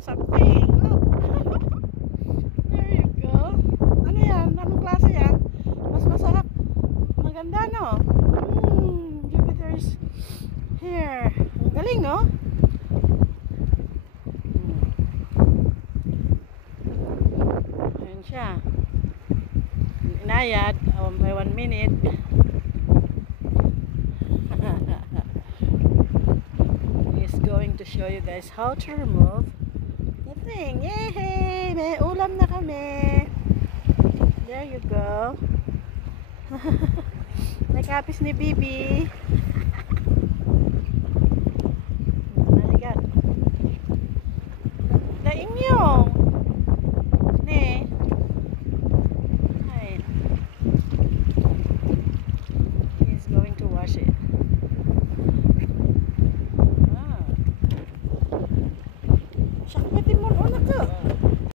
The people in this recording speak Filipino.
something. Look. There you go. Ano yan? Anong klase yan? Mas masarap. Maganda, no? Jupiter's here. Ang galing, no? Ayan siya. Inayad. By 1 minute. He's going to show you guys how to remove the thing. Yay! May ulam na kami. There you go. Nakapis ni Bibi. Oh my God. Daing yung. Ne. Ay. He's going to wash it. Sakbatin mo na ka.